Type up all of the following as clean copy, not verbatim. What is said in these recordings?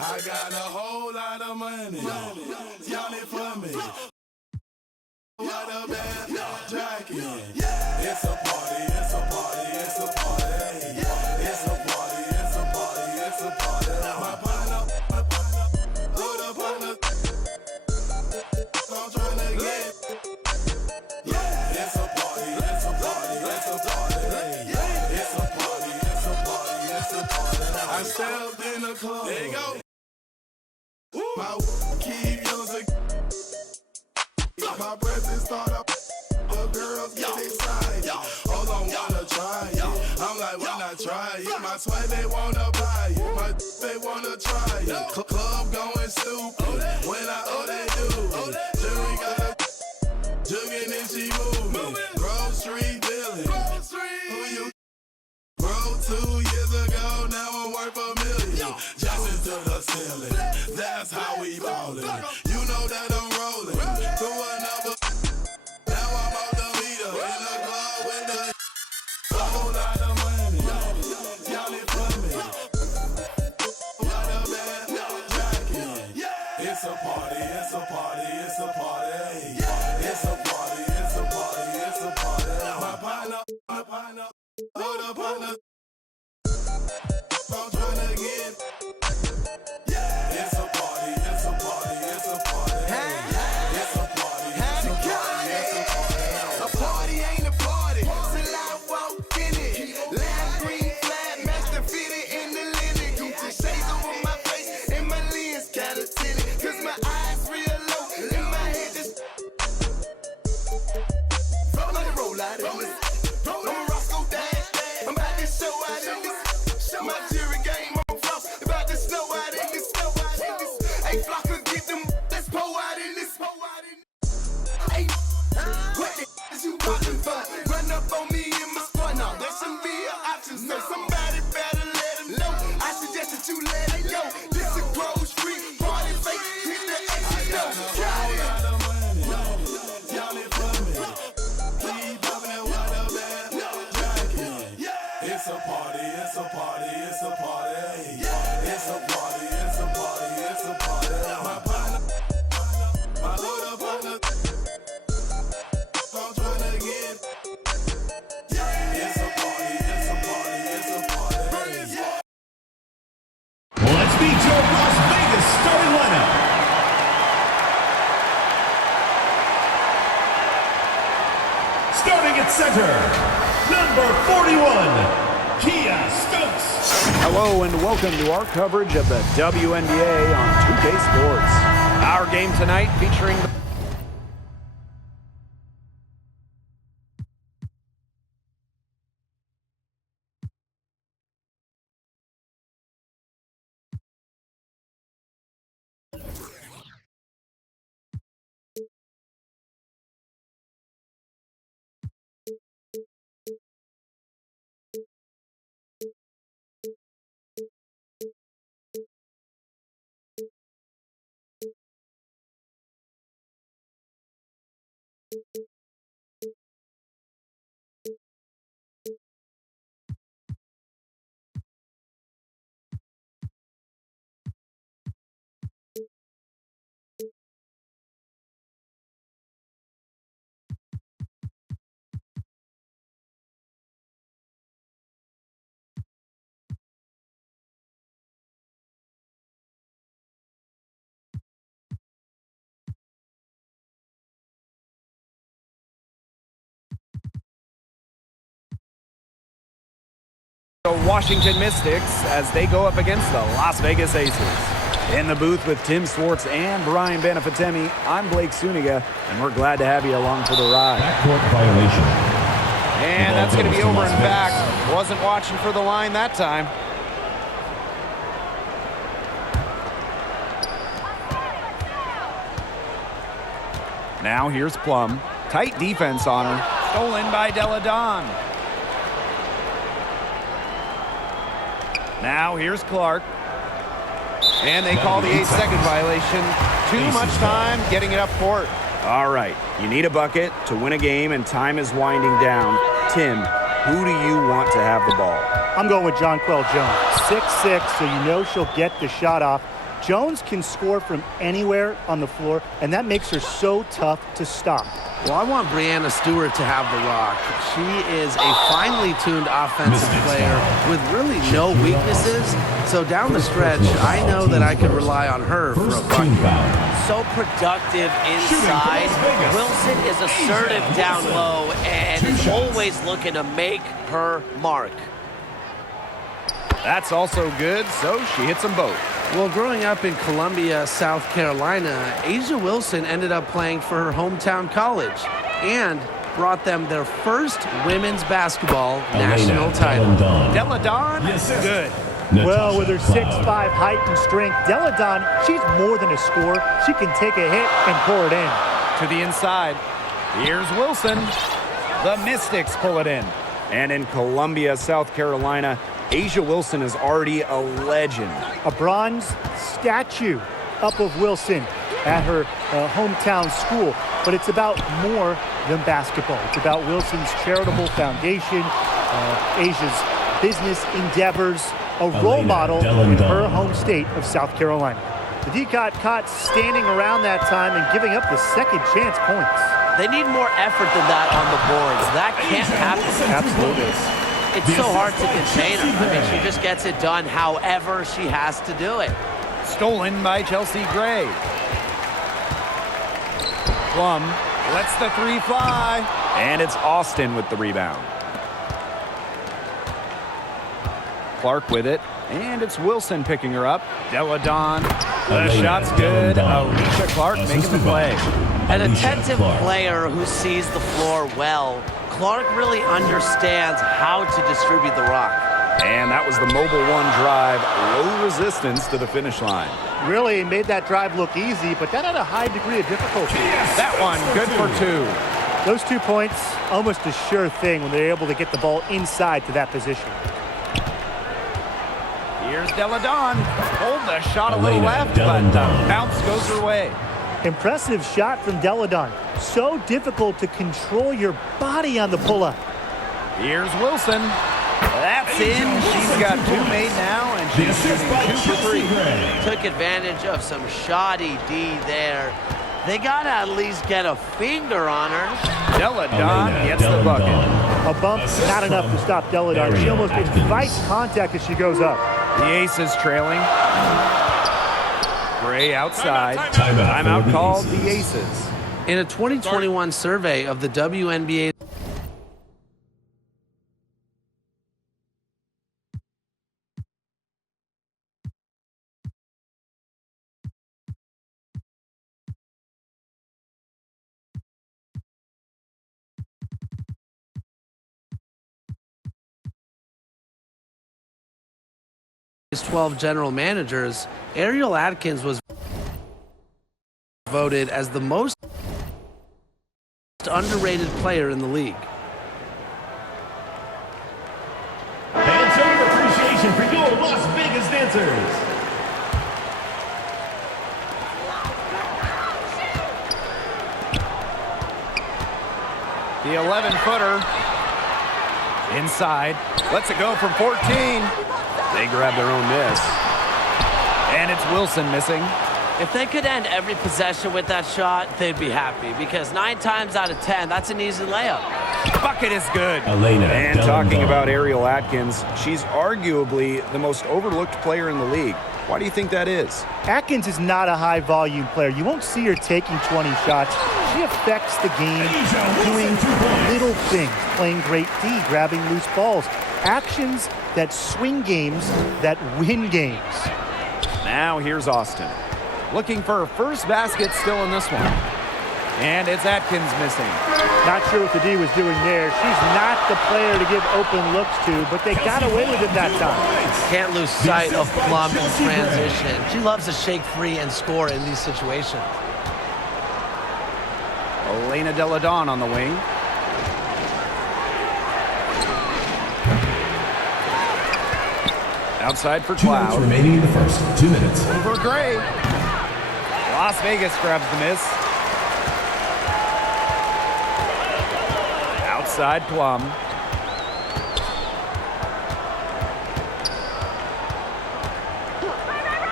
I got a whole lot of money, y'all it for me. What a bad jacket. It's a party, it's a party, it's a party. It's a party, it's a party, it's a party. My partner, oh the partner, I'm tryna get. Yeah, it's a party, it's a party, it's a party. It's a party, it's a party, it's a party. I stepped in the club. There you go. My keep using. My presence start up. The girls get excited. Hold on, wanna try it. I'm like, why not try it? My swag, they wanna buy it. My they wanna try it. Club going stupid. When I they do it. Jury got a jugging and she moving. Grove Street dealing. Who you? Bro, 2 years ago, now I'm worth $1 million. Jumping to the ceiling. That's how we ballin'. You know that I'm rolling. To another. Now I'm out the meter. In the club with the whole lot of money. Y'all it for me. What a bad jacket. It's a party, it's a party, it's a party. It's a party, it's a party, it's a party. My partner, oh the partner. I'm tryna get. It's a party, it's a party, it's a party. It's a party, it's a party, it's a party. A party ain't a party till I walk in it. Lime green flag, master fitted in the linen. Gucci shades over my face and my lens kinda tinted. Cause my eyes real low and my head just roll like a roll out of this. I'm a Roscoe Dash. I'm about to show out in this. My jury game on floss. About to snow out in this. Hey, Flocker, get them. Let's pour out in this. Hey, what the is you poppin' for? Run up on me in my spot now. That shouldn't be an option. So somebody better let them know. I suggest that you let it go. This is Grove Street party face. Hit the exit door. Got it. Y'all it for me. Keep popping that water bad jacket. It's a party, it's a party, it's a party. It's a party, it's a party, it's a party. My partner, my little partner, I'm tryna get. It's a party, it's a party, it's a party. Let's meet your Las Vegas starting lineup. Starting at center, number 41, Kia Stokes. Hello and welcome to our coverage of the WNBA on 2K Sports. Our game tonight featuring the Washington Mystics as they go up against the Las Vegas Aces. In the booth with Tim Swartz and Brian Benefitemi, I'm Blake Suniga, and we're glad to have you along for the ride. Backcourt violation. And that's going to be over and back. Wasn't watching for the line that time. Now here's Plum. Tight defense on her. Stolen by Delle Donne. Now here's Clark. And they call the 8-second violation. too much time getting it up court. All right, you need a bucket to win a game, and time is winding down. Tim, who do you want to have the ball? I'm going with Jonquel Jones. 6'6", so you know she'll get the shot off. Jones can score from anywhere on the floor, and that makes her so tough to stop. Well, I want Breanna Stewart to have the rock. She is a finely tuned offensive player with really no weaknesses. So down the stretch, I know that I could rely on her for a bucket. So productive inside. Wilson is assertive down low and is always looking to make her mark. That's also good, so she hits them both. Well, growing up in Columbia, South Carolina, A'ja Wilson ended up playing for her hometown college and brought them their first women's basketball national title. Delle Donne, good. Well, with her 6'5" height and strength, Delle Donne, she's more than a scorer. She can take a hit and pour it in. To the inside. Here's Wilson. The Mystics pull it in. And in Columbia, South Carolina, A'ja Wilson is already a legend. A bronze statue up of Wilson at her hometown school. But it's about more than basketball. It's about Wilson's charitable foundation, A'ja's business endeavors, a role model in her home state of South Carolina. The D-Cot caught standing around that time and giving up the second chance points. They need more effort than that on the boards. That can't happen. Absolutely. It's so hard to contain her. I mean, she just gets it done however she has to do it. Stolen by Chelsea Gray. Plum lets the three fly. And it's Austin with the rebound. Clark with it. And it's Wilson picking her up. Delle Donne. The shot's good. Alicia Clark making the play. An attentive player who sees the floor well. Clark really understands how to distribute the rock. And that was the Mobile One drive. Low resistance to the finish line. Really made that drive look easy, but that had a high degree of difficulty. That one, good for two. Those 2 points, almost a sure thing when they're able to get the ball inside to that position. Here's Delle Donne. Hold the shot a little left, but the bounce goes her way. Impressive shot from Delle Donne. So difficult to control your body on the pull-up. Here's Wilson. That's in. She's got 2 made now, and she's shooting 2 for 3. Took advantage of some shoddy D there. They got to at least get a finger on her. Delle Donne gets the bucket. A bump, not enough to stop Delle Donne. She almost invites contact as she goes up. The Aces trailing. Gray outside. Timeout called the Aces. In a 2021 survey of the WNBA His 12 general managers, Ariel Atkins was voted as the most underrated player in the league. And show your appreciation for your Las Vegas dancers. The 11-footer inside. Lets it go from 14. They grab their own miss. And it's Wilson missing. If they could end every possession with that shot, they'd be happy because 9 times out of 10, that's an easy layup. Bucket is good. And talking about Ariel Atkins, she's arguably the most overlooked player in the league. Why do you think that is? Atkins is not a high-volume player. You won't see her taking 20 shots. She affects the game doing little things, playing great D, grabbing loose balls. Actions that swing games, that win games. Now here's Austin. Looking for her first basket still in this one. And it's Atkins missing. Not sure what the D was doing there. She's not the player to give open looks to, but they got away with it that time. Can't lose sight of Plum in transition. She loves to shake free and score in these situations. Elena Delle Donne on the wing. Outside for 2 minutes Cloud. remaining in the first. 2 minutes. Over Gray. Las Vegas grabs the miss. Outside Plum.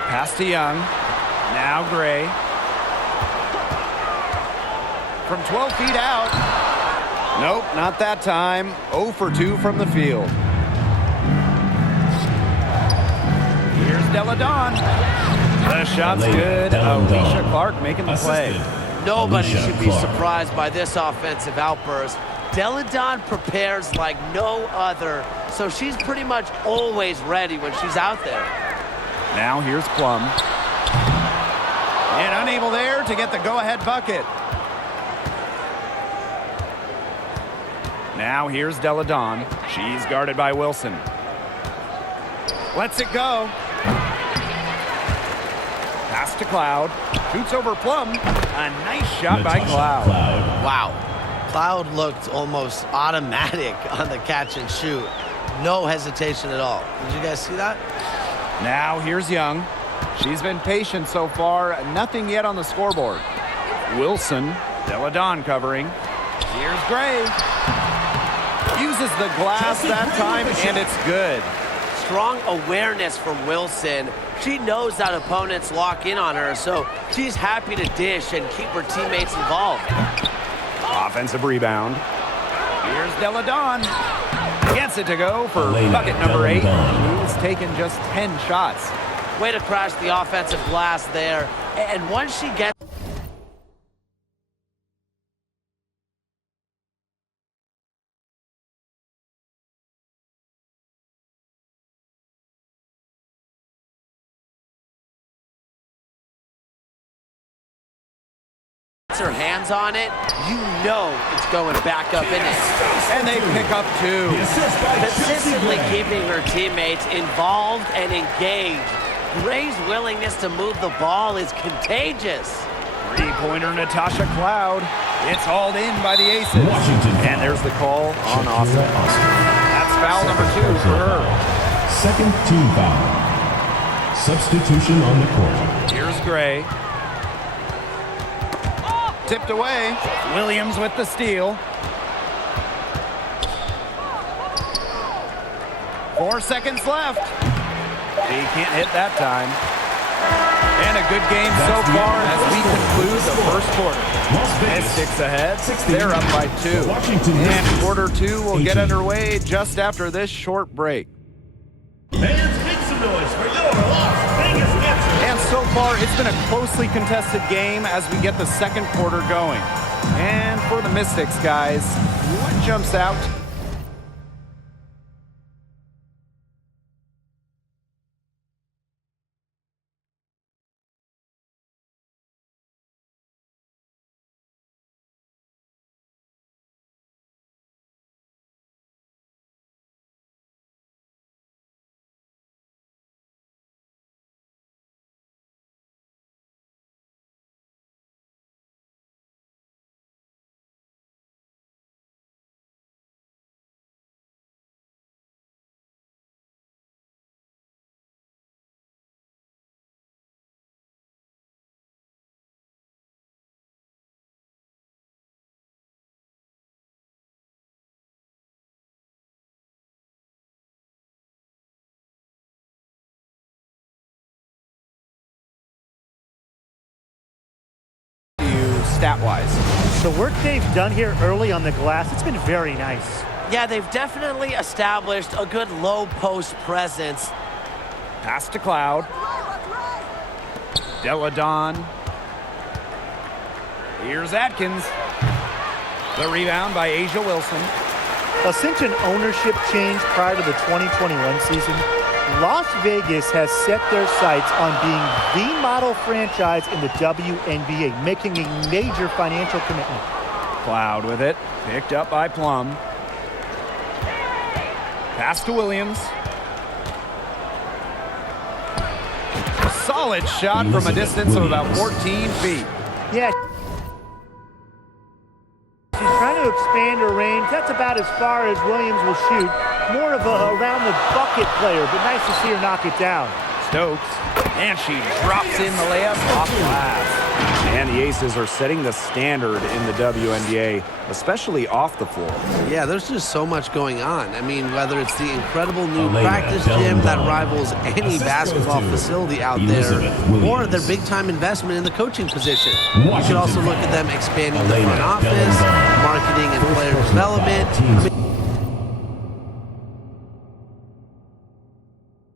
Pass to Young. Now Gray. From 12 feet out. Nope, not that time. 0 for 2 from the field. Here's Deladon. The shot's good. Alicia Clark making the play. Nobody should be surprised by this offensive outburst. Deladon prepares like no other, so she's pretty much always ready when she's out there. Now here's Plum. And unable there to get the go-ahead bucket. Now here's Deladon. She's guarded by Wilson. Lets it go. Pass to Cloud. Shoots over Plum. A nice shot by Cloud. Wow. Cloud looked almost automatic on the catch and shoot. No hesitation at all. Did you guys see that? Now here's Young. She's been patient so far. Nothing yet on the scoreboard. Wilson. Deladon covering. Here's Gray. Uses the glass that time, and it's good. Strong awareness from Wilson. She knows that opponents lock in on her, so she's happy to dish and keep her teammates involved. Offensive rebound. Here's Deladon. Gets it to go for bucket number 8. He's taken just 10 shots. Way to crash the offensive glass there. And once she gets her hands on it, you know it's going back up in it. And they pick up 2. Consistently keeping her teammates involved and engaged. Gray's willingness to move the ball is contagious. Three-pointer Natasha Cloud. It's hauled in by the Aces. And there's the call on Austin. That's foul number 2 for her. Second team foul. Substitution on the court. Here's Gray. Tipped away. Williams with the steal. 4 seconds left. He can't hit that time. And a good game so far as we conclude the first quarter. Mystics ahead. They're up by 2. And quarter 2 will get underway just after this short break. Fans, make some noise for your Las Vegas Answer. And so far, it's been a closely contested game as we get the second quarter going. And for the Mystics, guys, what jumps out? Stat-wise. The work they've done here early on the glass, it's been very nice. Yeah, they've definitely established a good low post presence. Pass to Cloud. Deladon. Here's Atkins. The rebound by Asia Wilson. Since an ownership change prior to the 2021 season, Las Vegas has set their sights on being the model franchise in the WNBA, making a major financial commitment. Cloud with it. Picked up by Plum. Pass to Williams. Solid shot from a distance of about 14 feet. Yeah. She's trying to expand her range. That's about as far as Williams will shoot. More of a around-the-bucket player, but nice to see her knock it down. Stokes, and she drops in the layup off glass. And the Aces are setting the standard in the WNBA, especially off the floor. Yeah, there's just so much going on. I mean, whether it's the incredible new practice gym that rivals any basketball facility out there, or their big-time investment in the coaching position. You should also look at them expanding the front office, marketing and player development.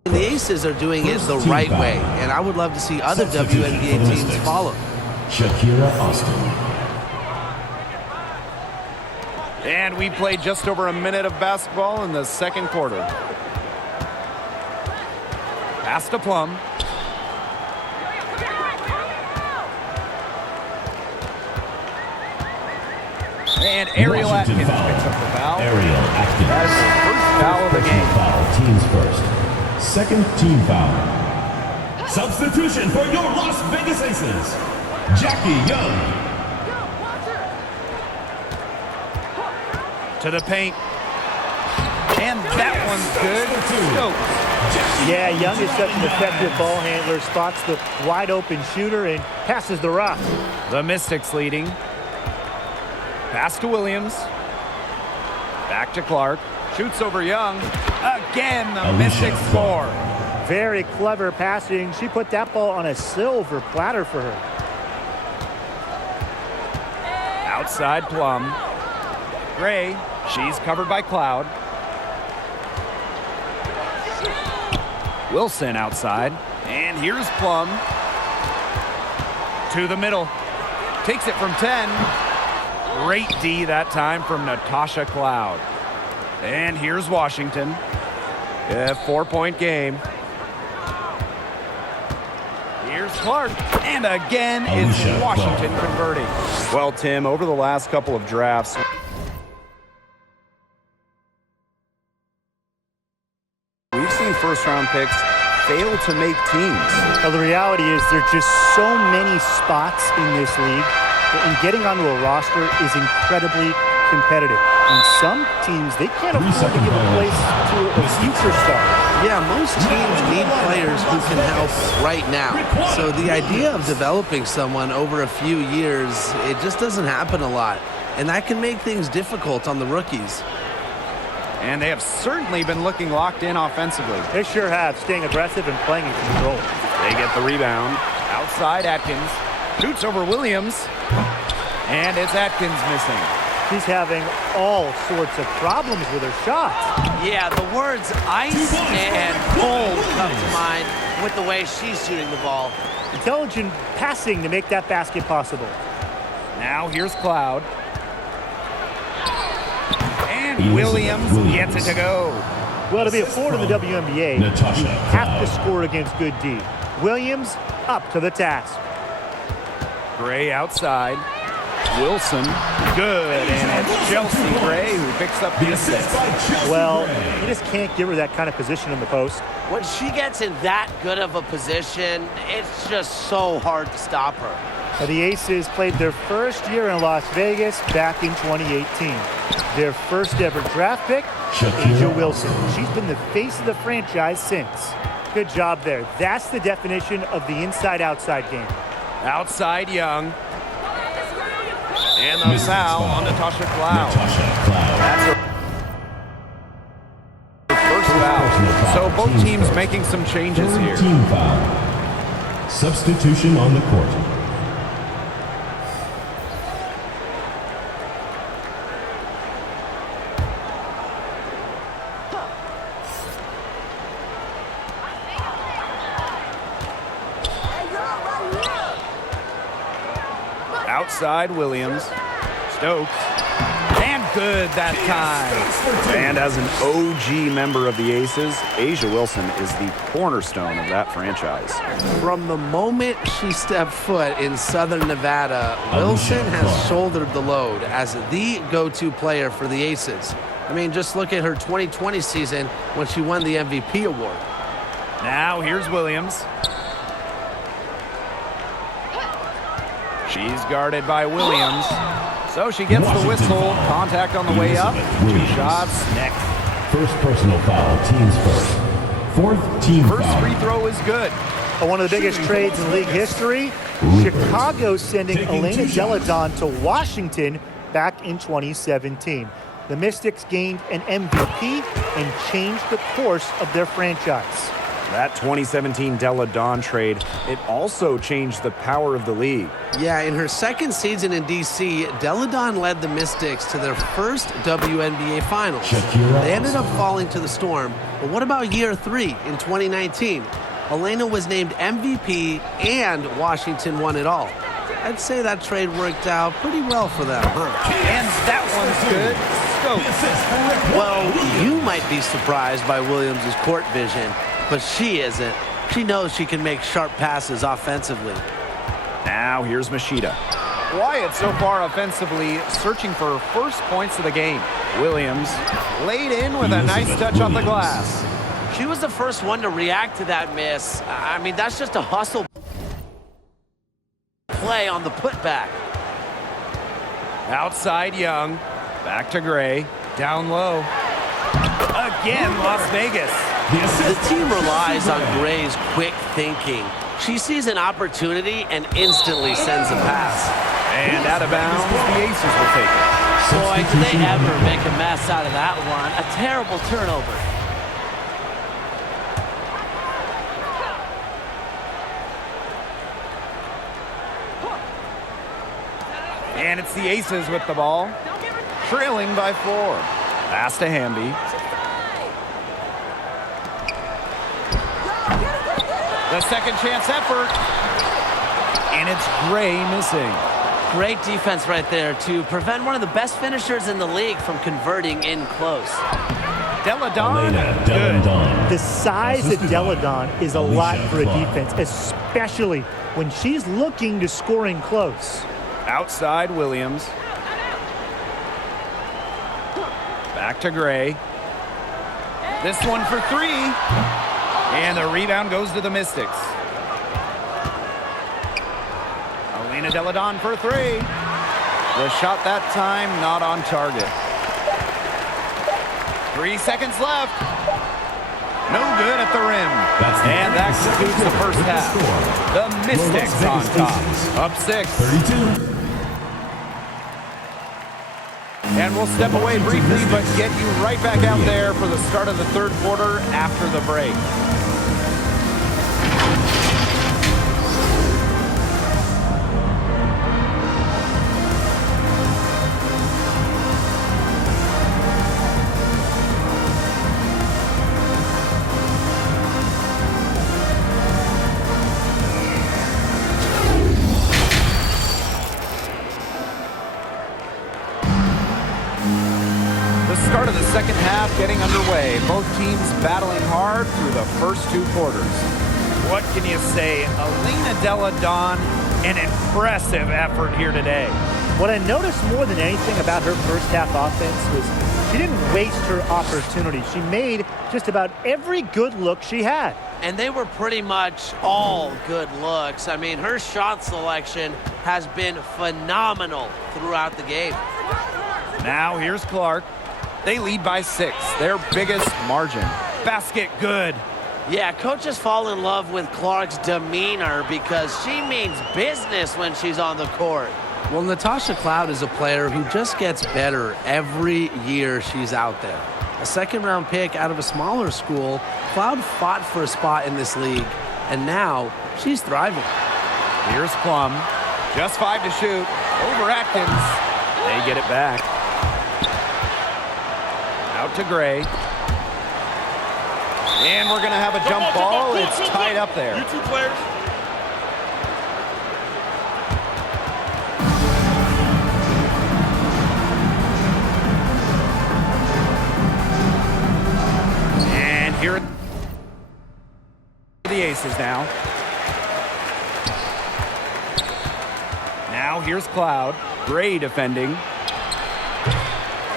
The Aces are doing it the right way, and I would love to see other WNBA teams follow. Shakira Austin. And we played just over a minute of basketball in the second quarter. Pass to Plum. And Ariel Atkins picks up the foul. Ariel Atkins. That is the first foul of the game. Foul, teams first. Second team foul. Substitution for your Las Vegas Aces. Jackie Young. To the paint. And that one's good. Stokes. Yeah, Young is such an effective ball handler, spots the wide open shooter and passes the rock. The Mystics leading. Pass to Williams. Back to Clark. Shoots over Young. Again, the Mystics score. Very clever passing. She put that ball on a silver platter for her. Outside Plum. Gray. She's covered by Cloud. Wilson outside. And here's Plum. To the middle. Takes it from 10. Great D that time from Natasha Cloud. And here's Washington. A 4-point game. Here's Clark. And again is Washington converting. Well, Tim, over the last couple of drafts, we've seen first-round picks fail to make teams. Well, the reality is there are just so many spots in this league, and getting onto a roster is incredibly competitive. And some teams, they can't afford to give a place to a future star. Yeah, most teams need players who can help right now. So the idea of developing someone over a few years, it just doesn't happen a lot. And that can make things difficult on the rookies. And they have certainly been looking locked in offensively. They sure have, staying aggressive and playing in control. They get the rebound. Outside Atkins. Shoots over Williams. And it's Atkins missing. She's having all sorts of problems with her shots. Yeah, the words ice and cold come to mind with the way she's shooting the ball. Intelligent passing to make that basket possible. Now here's Cloud. And Williams gets it to go. Well, to be a forward in the WNBA, you have to score against good D. Williams up to the task. Gray outside. Wilson, good, and it's Chelsea Gray who picks up the assist. Well, you just can't give her that kind of position in the post. When she gets in that good of a position, it's just so hard to stop her. Now, the Aces played their first year in Las Vegas back in 2018. Their first ever draft pick, Asia Wilson. She's been the face of the franchise since. Good job there. That's the definition of the inside-outside game. Outside Young. And the foul on Natasha Cloud. That's her first foul. So both teams making some changes here. Team foul. Substitution on the court. Outside Williams. Stokes. And good that time. And as an OG member of the Aces, Asia Wilson is the cornerstone of that franchise. From the moment she stepped foot in Southern Nevada, Wilson has shouldered the load as the go-to player for the Aces. I mean, just look at her 2020 season when she won the MVP award. Now here's Williams. She's guarded by Williams. So she gets the whistle. Contact on the way up. 2 shots next. First personal foul, teams first. Fourth team First foul. free throw is good. One of the biggest trades in league history, Chicago sending Elena Delle Donne to Washington back in 2017. The Mystics gained an MVP and changed the course of their franchise. That 2017 Delle Donne trade, it also changed the power of the league. Yeah, in her second season in D.C., Delle Donne led the Mystics to their first WNBA Finals. They ended up falling to the Storm, but what about year 3 in 2019? Elena was named MVP and Washington won it all. I'd say that trade worked out pretty well for them, huh? And that one's good. Well, you might be surprised by Williams' court vision, but she isn't. She knows she can make sharp passes offensively. Now here's Machida. Wyatt so far offensively searching for first points of the game. Williams laid in with a nice touch off the glass. She was the first one to react to that miss. I mean, that's just a hustle play on the putback. Outside Young. Back to Gray. Down low. Again, Las Vegas. The team relies on Gray's quick thinking. She sees an opportunity and instantly sends a pass. And out of bounds, the Aces will take it. Boy, did they ever make a mess out of that one. A terrible turnover. And it's the Aces with the ball. Trailing by 4. Pass to Hamby. The second chance effort. And it's Gray missing. Great defense right there to prevent one of the best finishers in the league from converting in close. Delle Donne, Elena Delle Donne. The size of Delle Donne is a lot for a defense, especially when she's looking to score in close. Outside Williams. Back to Gray. This one for 3. And the rebound goes to the Mystics. Elena Delle Donne for 3. The shot that time not on target. 3 seconds left. No good at the rim. And that concludes the first half. The Mystics on top. Up 6. 32. And we'll step away briefly, but get you right back out there for the start of the third quarter after the break. Start of the second half getting underway. Both teams battling hard through the first 2 quarters. What can you say? Elena Delle Donne, an impressive effort here today. What I noticed more than anything about her first half offense was she didn't waste her opportunity. She made just about every good look she had. And they were pretty much all good looks. I mean, her shot selection has been phenomenal throughout the game. Now here's Clark. They lead by 6, their biggest margin. Basket good. Yeah, coaches fall in love with Clark's demeanor because she means business when she's on the court. Well, Natasha Cloud is a player who just gets better every year she's out there. A second-round pick out of a smaller school, Cloud fought for a spot in this league, and now she's thriving. Here's Plum. Just 5 to shoot. Over Atkins. They get it back. Out to Gray. And we're going to have a jump ball. It's tied up there. You 2 players. And here are the Aces now. Now here's Cloud. Gray defending.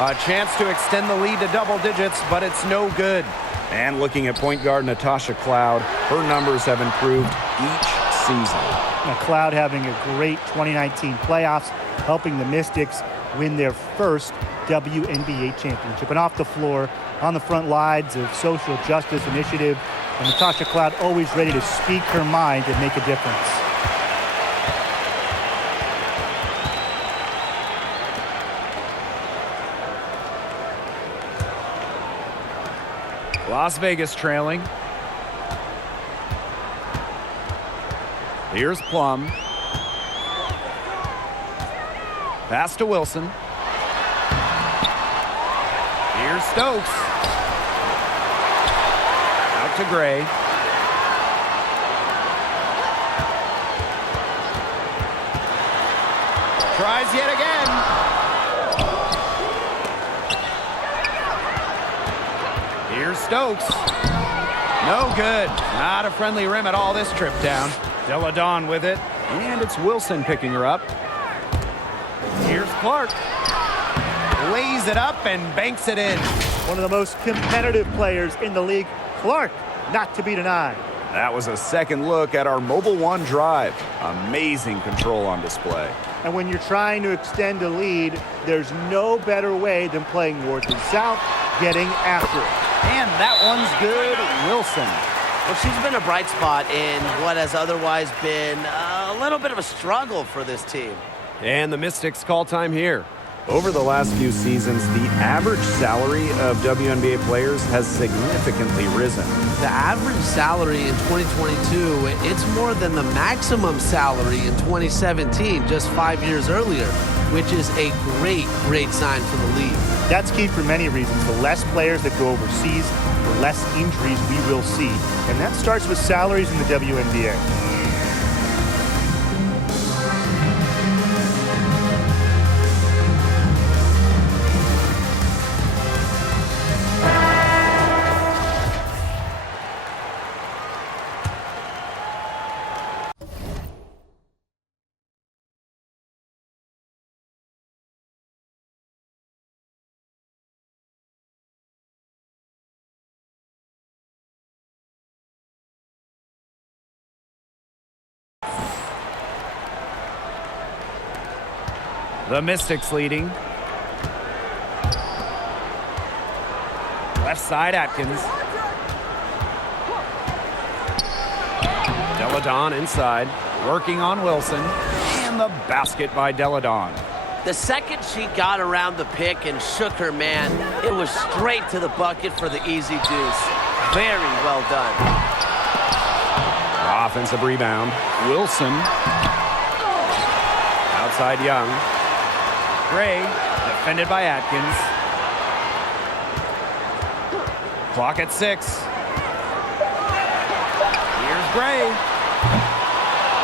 A chance to extend the lead to double digits, but it's no good. And looking at point guard Natasha Cloud, her numbers have improved each season. Now, Cloud having a great 2019 playoffs, helping the Mystics win their first WNBA championship. And off the floor, on the front lines of social justice initiative, And Natasha Cloud always ready to speak her mind and make a difference. Las Vegas trailing. Here's Plum. Pass to Wilson. Here's Stokes. Out to Gray. Tries yet again. Here's Stokes. No good. Not a friendly rim at all this trip down. Delle Donne with it. And it's Wilson picking her up. Here's Clark. Lays it up and banks it in. One of the most competitive players in the league, Clark, not to be denied. That was a second look at our Mobile One drive. Amazing control on display. And when you're trying to extend a lead, there's no better way than playing north and south, getting after it. And that one's good, Wilson. Well, she's been a bright spot in what has otherwise been a little bit of a struggle for this team. And the Mystics call time here. Over the last few seasons, the average salary of WNBA players has significantly risen. The average salary in 2022, it's more than the maximum salary in 2017, just 5 years earlier, which is a great sign for the league. That's key for many reasons. The less players that go overseas, the less injuries we will see. And that starts with salaries in the WNBA. The Mystics leading. Left side, Atkins. Delle Donne inside, working on Wilson. And the basket by Delle Donne. The second she got around the pick and shook her man, it was straight to the bucket for the easy deuce. Very well done. Offensive rebound. Wilson. Outside Young. Gray, defended by Atkins. Clock at 6. Here's Gray.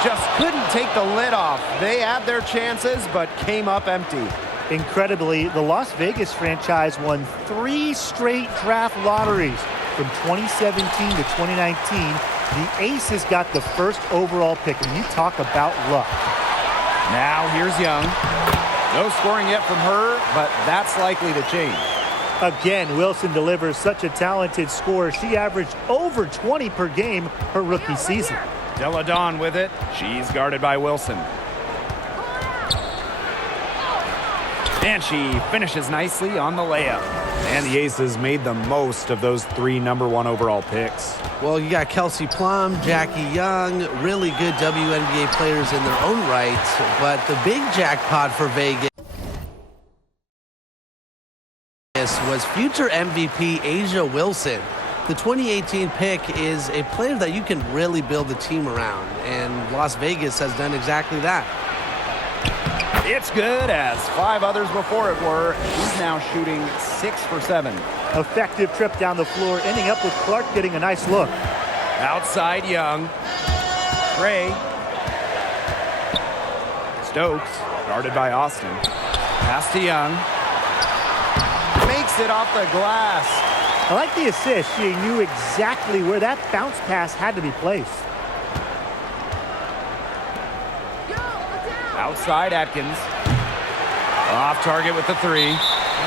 Just couldn't take the lid off. They had their chances, but came up empty. Incredibly, the Las Vegas franchise won 3 straight draft lotteries from 2017 to 2019. The Aces got the first overall pick, and you talk about luck. Now here's Young. No scoring yet from her, but that's likely to change. Again, Wilson delivers such a talented scorer. She averaged over 20 per game her rookie season. Delle Donne with it. She's guarded by Wilson. And she finishes nicely on the layup. And the Aces made the most of those 3 #1 overall picks. Well, you got Kelsey Plum, Jackie Young, really good WNBA players in their own right, but the big jackpot for Vegas was future MVP A'ja Wilson. The 2018 pick is a player that you can really build a team around, and Las Vegas has done exactly that. It's good, as 5 others before it were. She's now shooting 6 for 7. Effective trip down the floor, ending up with Clark getting a nice look. Outside Young. Gray. Stokes, guarded by Austin. Pass to Young. Makes it off the glass. I like the assist. She knew exactly where that bounce pass had to be placed. Outside Atkins. Off target with the 3.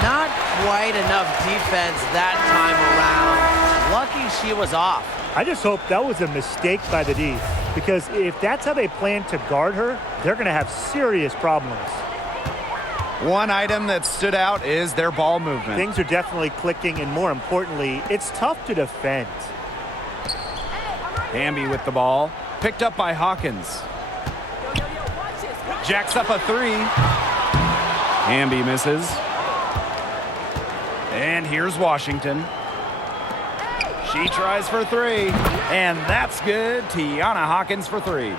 Not quite enough defense that time around. Lucky she was off. I just hope that was a mistake by the D, because if that's how they plan to guard her, they're going to have serious problems. One item that stood out is their ball movement. Things are definitely clicking, and more importantly, it's tough to defend. Hamby with the ball. Picked up by Hawkins. Jacks up a three. Hamby misses. And here's Washington. She tries for three. And that's good. Tiana Hawkins for three.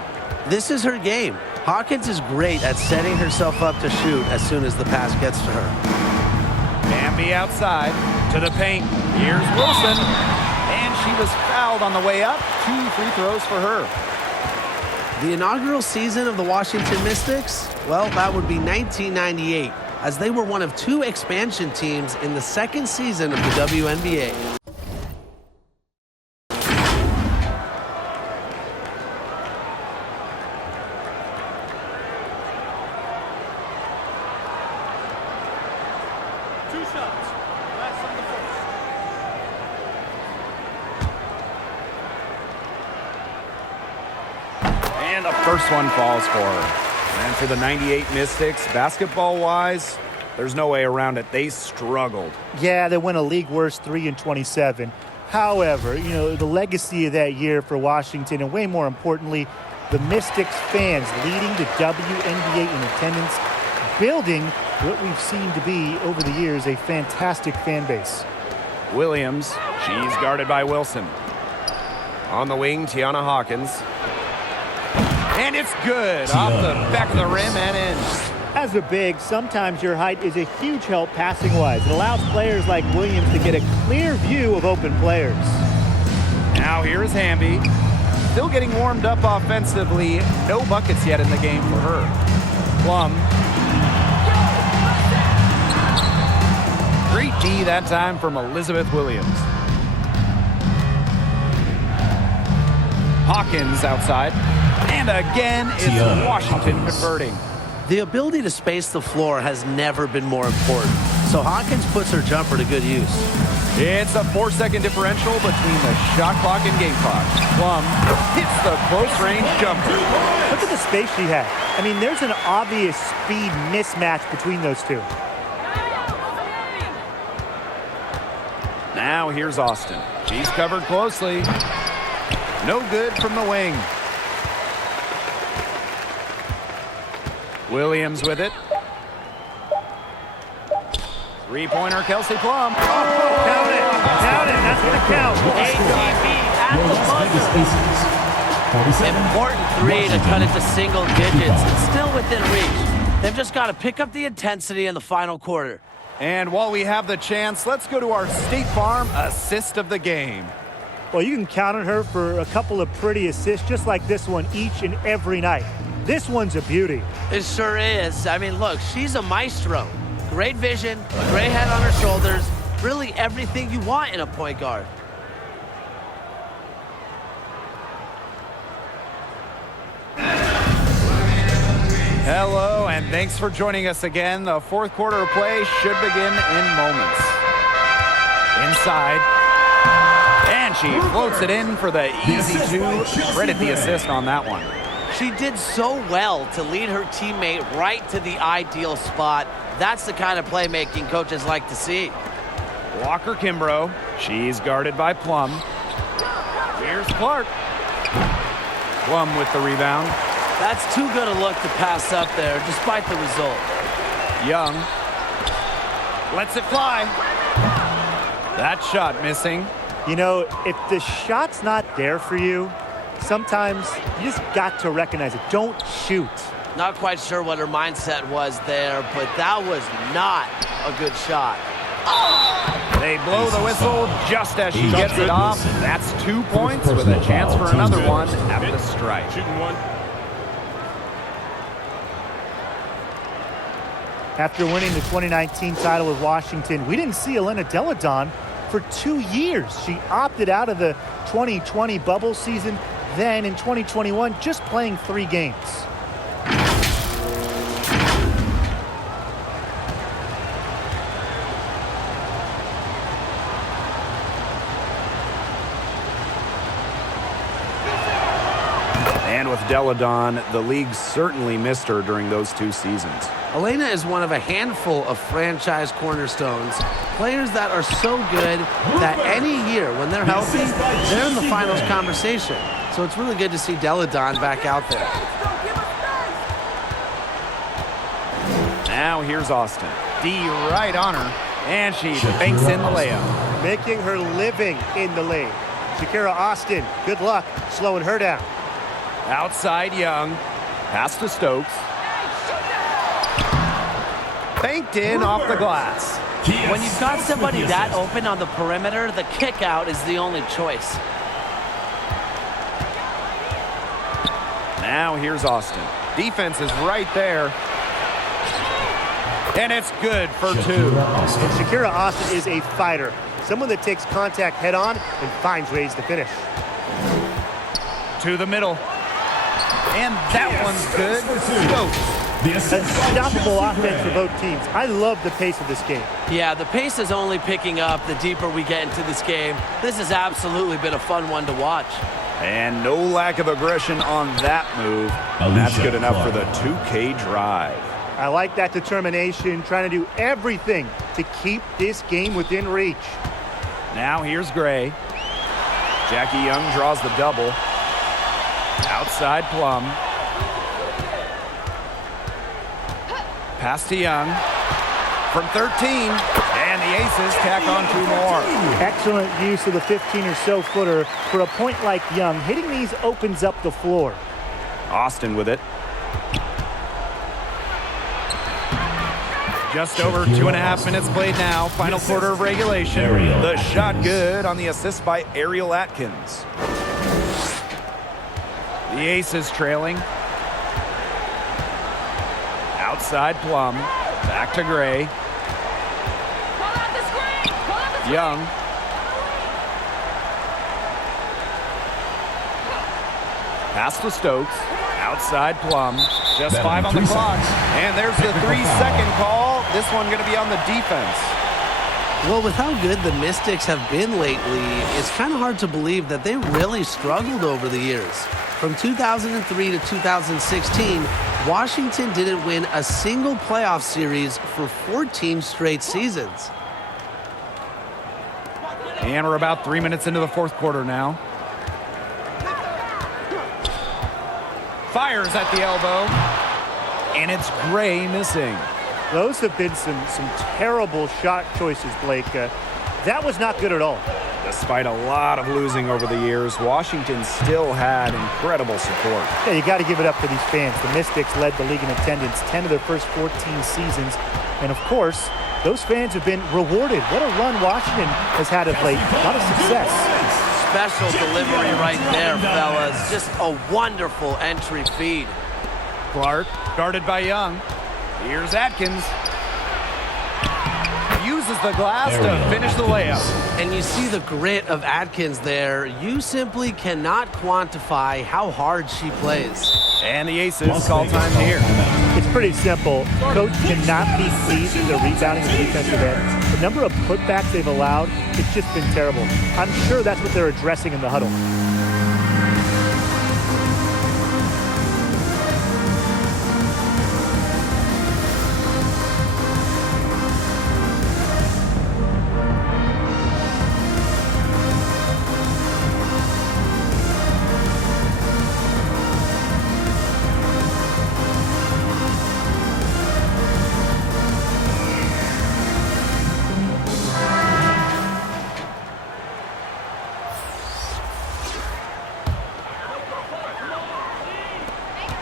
This is her game. Hawkins is great at setting herself up to shoot as soon as the pass gets to her. Hamby outside to the paint. Here's Wilson. And she was fouled on the way up. 2 free throws for her. The inaugural season of the Washington Mystics? Well, that would be 1998, as they were one of 2 expansion teams in the second season of the WNBA. And the first one falls for her. And for the 98 Mystics, basketball-wise, there's no way around it. They struggled. Yeah, they went a league worst 3-27. However, you know, the legacy of that year for Washington, and way more importantly, the Mystics fans leading the WNBA in attendance, building what we've seen to be over the years a fantastic fan base. Williams, she's guarded by Wilson. On the wing, Tiana Hawkins. And it's good off the back of the rim and in. As a big, sometimes your height is a huge help passing-wise. It allows players like Williams to get a clear view of open players. Now here's Hamby. Still getting warmed up offensively. No buckets yet in the game for her. Plum. Great D that time from Elizabeth Williams. Hawkins outside. And again, it's Washington converting. The ability to space the floor has never been more important, so Hawkins puts her jumper to good use. It's a 4-second differential between the shot clock and game clock. Plum hits the close-range jumper. Look at the space she had. I mean, there's an obvious speed mismatch between those two. Now here's Austin. She's covered closely. No good from the wing. Williams with it. Three-pointer, Kelsey Plum. Oh, count it. Count it. That's going to count. ATV at the buzzer. Important three to cut it to single digits. It's still within reach. They've just got to pick up the intensity in the final quarter. And while we have the chance, let's go to our State Farm assist of the game. Well, you can count on her for a couple of pretty assists, just like this one each and every night. This one's a beauty. It sure is. I mean, look, she's a maestro. Great vision, a great head on her shoulders, really everything you want in a point guard. Hello, and thanks for joining us again. The fourth quarter of play should begin in moments. Inside. And she floats it in for the easy two. Credit the assist on that one. She did so well to lead her teammate right to the ideal spot. That's the kind of playmaking coaches like to see. Walker Kimbrough. She's guarded by Plum. Here's Clark. Plum with the rebound. That's too good a look to pass up there, despite the result. Young. Lets it fly. That shot missing. You know, if the shot's not there for you, sometimes you just got to recognize it. Don't shoot. Not quite sure what her mindset was there, but that was not a good shot. They blow the whistle just as she gets it off. That's 2 points with a chance for another one at the stripe. After winning the 2019 title with Washington, we didn't see Elena Delle Donne for 2 years. She opted out of the 2020 bubble season. Then in 2021, just playing 3 games. And with Delle Donne, the league certainly missed her during those 2 seasons. Elena is one of a handful of franchise cornerstones, players that are so good that any year when they're healthy, they're in the finals conversation. So it's really good to see Deladon back out there. Now here's Austin. D right on her, and she banks in the layup. Making her living in the lane. Shakira Austin, good luck slowing her down. Outside Young, pass to Stokes. Banked in off the glass. When you've got somebody that open on the perimeter, the kick out is the only choice. Now here's Austin. Defense is right there. And it's good for two. And Shakira Austin is a fighter. Someone that takes contact head on and finds ways to finish. To the middle. And that one's good. Stokes. Unstoppable offense for both teams. I love the pace of this game. Yeah, the pace is only picking up the deeper we get into this game. This has absolutely been a fun one to watch. And no lack of aggression on that move. And that's good enough for the 2K drive. I like that determination, trying to do everything to keep this game within reach. Now here's Gray. Jackie Young draws the double. Outside Plum. Pass to Young. From 13. And the Aces tack on 2 more. Excellent use of the 15 or so footer for a point like Young. Hitting these opens up the floor. Austin with it. Just over 2.5 minutes played now. Final quarter of regulation. The shot good on the assist by Ariel Atkins. The Aces trailing. Outside Plum. Back to Gray. Young. Pass to Stokes. Outside Plum. Just 5 on the clock. And there's the 3-second call. This one going to be on the defense. Well, with how good the Mystics have been lately, it's kind of hard to believe that they really struggled over the years. From 2003 to 2016, Washington didn't win a single playoff series for 14 straight seasons. And we're about 3 minutes into the fourth quarter now. Fires at the elbow. And it's Gray missing. Those have been some terrible shot choices, Blake. That was not good at all. Despite a lot of losing over the years, Washington still had incredible support. Yeah, you got to give it up for these fans. The Mystics led the league in attendance 10 of their first 14 seasons. And of course, those fans have been rewarded. What a run Washington has had of late. A lot of success. Special delivery right there, fellas. Just a wonderful entry feed. Clark, guarded by Young. Here's Atkins. Uses the glass to finish the layup. And you see the grit of Atkins there. You simply cannot quantify how hard she plays. And the Aces call time here. It's pretty simple. Coach cannot be pleased with the rebounding and defensive end. The number of putbacks they've allowed, it's just been terrible. I'm sure that's what they're addressing in the huddle.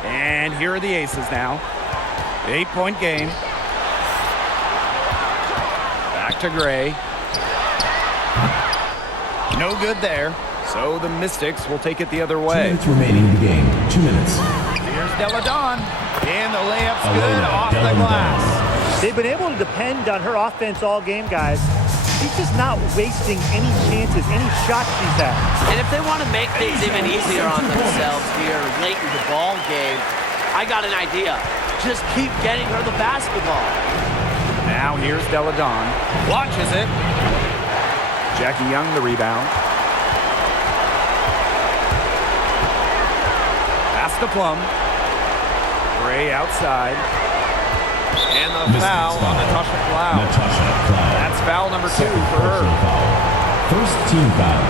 And here are the Aces now. 8-point game. Back to Gray. No good there. So the Mystics will take it the other way. 2 minutes remaining in the game. 2 minutes. Here's Deladon. And the layup's good off the glass. They've been able to depend on her offense all game, guys. She's just not wasting any chances, any shots she's had. And if they want to make things even easier on themselves here late in the ball game, I got an idea. Just keep getting her the basketball. Now here's Deladon. Launches it. Jackie Young the rebound. Pass to Plum. Gray outside. And the foul on Natasha Cloud. That's foul number 2 for her. First team foul.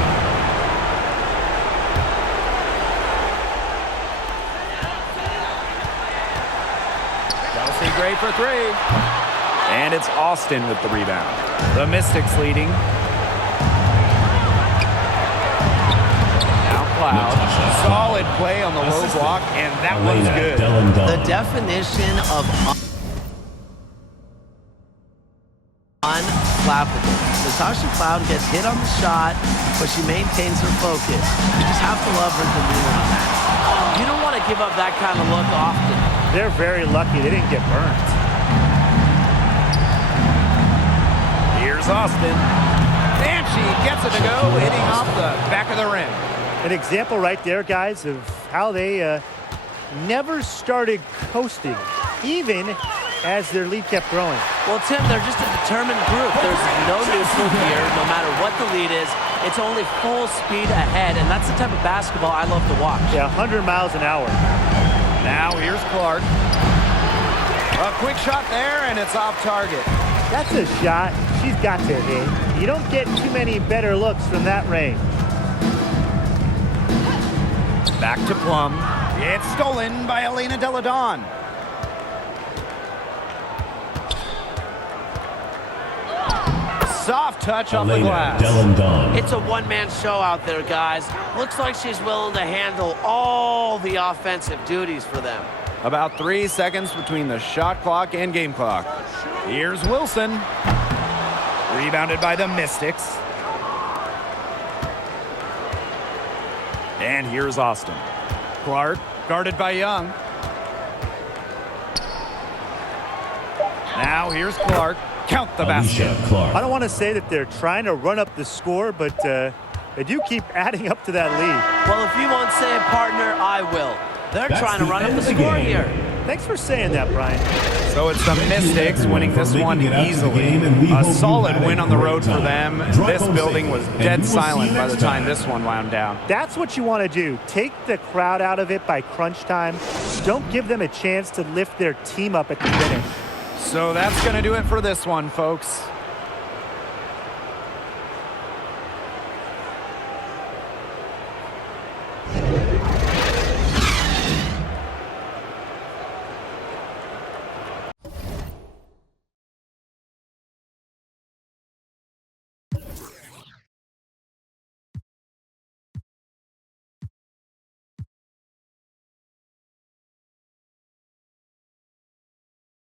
straight for three. And it's Austin with the rebound. The Mystics leading. Now Cloud. Solid play on the low block, and that one's good. The definition of unflappable. Natasha Cloud gets hit on the shot, but she maintains her focus. You just have to love her demeanor on that. You don't want to give up that kind of look often. They're very lucky they didn't get burned. Here's Austin. And she gets it to go, hitting off the back of the rim. An example right there, guys, of how they never started coasting, even as their lead kept growing. Well, Tim, they're just a determined group. There's no neutral here. No matter what the lead is, it's only full speed ahead, and that's the type of basketball I love to watch. Yeah, 100 miles an hour. Now here's Clark. A quick shot there, and it's off target. That's a shot she's got to hit. You don't get too many better looks from that range. Back to Plum. It's stolen by Elena Delle Donne. Soft touch on the glass. It's a one-man show out there, guys. Looks like she's willing to handle all the offensive duties for them. About 3 seconds between the shot clock and game clock. Here's Wilson. Rebounded by the Mystics. And here's Austin. Clark, guarded by Young. Now here's Clark. Count the basket. I don't want to say that they're trying to run up the score, but they do keep adding up to that lead. Well, if you won't say it, partner, I will. They're trying to run up the score here. Thanks for saying that, Brian. So it's the Mystics winning this one easily. A solid win on the road for them. This building was dead silent by the time this one wound down. That's what you want to do. Take the crowd out of it by crunch time. Don't give them a chance to lift their team up at the finish. So that's going to do it for this one, folks.